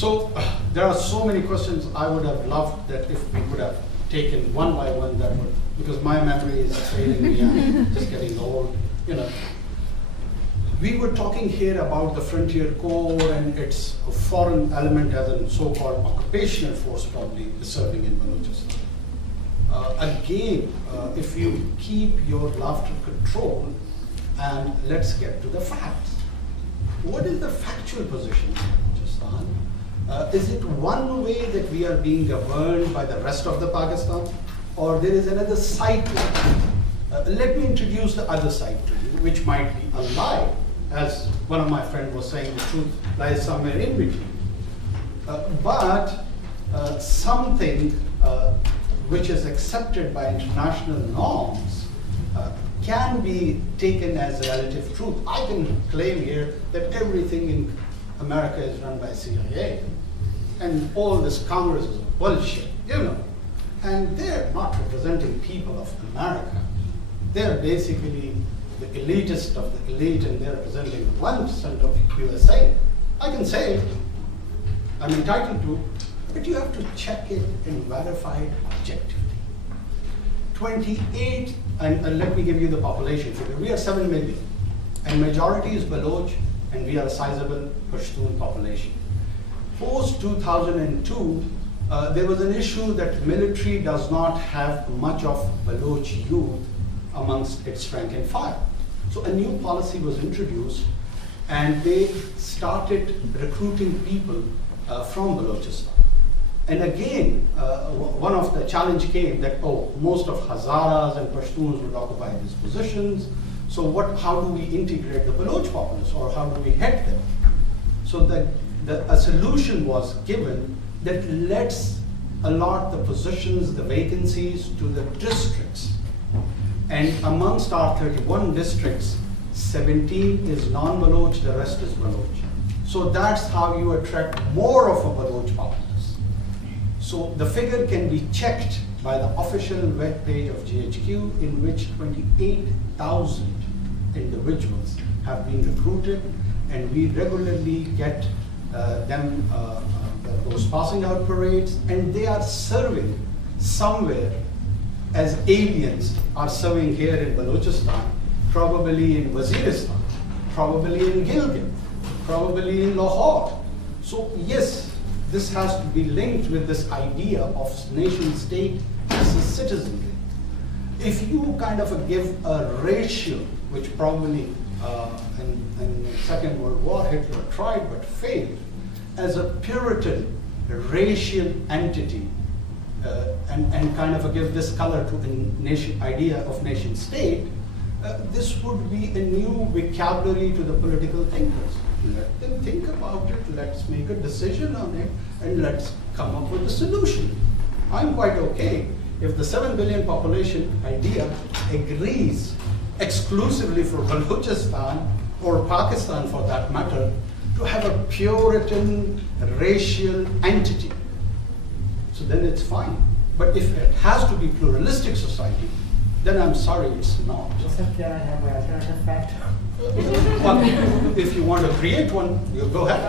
So there are so many questions. I would have loved that if we could have taken one by one, that would, because my memory is failing me. I'm just getting old. You know, we were talking here about the Frontier Corps and its foreign element as a so-called occupational force probably serving in Balochistan. Again, if you keep your laughter controlled, and let's get to the facts. What is the factual position in Balochistan? Is it one way that we are being governed by the rest of the Pakistan, or there is another side to it? Let me introduce the other side to you, which might be a lie. As one of my friends was saying, the truth lies somewhere in between. But something which is accepted by international norms can be taken as relative truth. I can claim here that everything in America is run by CIA, and all this Congress is bullshit, you know. And they're not representing people of America. They're basically the elitist of the elite, and they're representing 1% of USA. I can say it, I'm entitled to, but you have to check it and verify it objectively. 28, and let me give you the population figure. We are 7 million, and majority is Baloch, and we are a sizable Pashtun population. Post 2002, there was an issue that military does not have much of Baloch youth amongst its rank and file. So a new policy was introduced, and they started recruiting people from Balochistan. And again, one of the challenge came that, oh, most of Hazaras and Pashtuns would occupy these positions. So how do we integrate the Baloch populace, or how do we head them? So a solution was given that let's allot the positions, the vacancies to the districts. And amongst our 31 districts, 17 is non-Baloch, the rest is Baloch. So that's how you attract more of a Baloch populace. So the figure can be checked by the official web page of GHQ, in which 28,000 individuals have been recruited, and we regularly get them those passing out parades, and they are serving somewhere as aliens are serving here in Balochistan, probably in Waziristan, probably in Gilgit, probably in Lahore. So yes, this has to be linked with this idea of nation state versus citizenry. If you kind of give a ratio, which probably in the Second World War Hitler tried but failed, as a Puritan racial entity, and kind of give this color to the idea of nation state, this would be a new vocabulary to the political thinkers. Let them think about it, let's make a decision on it, and let's come up with a solution. I'm quite okay if the 7 billion population idea agrees exclusively for Balochistan, or Pakistan for that matter, to have a Puritan racial entity. So then it's fine. But if it has to be pluralistic society, then I'm sorry, it's not. Except that I have my alternative fact. Well, if you want to create one, you go ahead.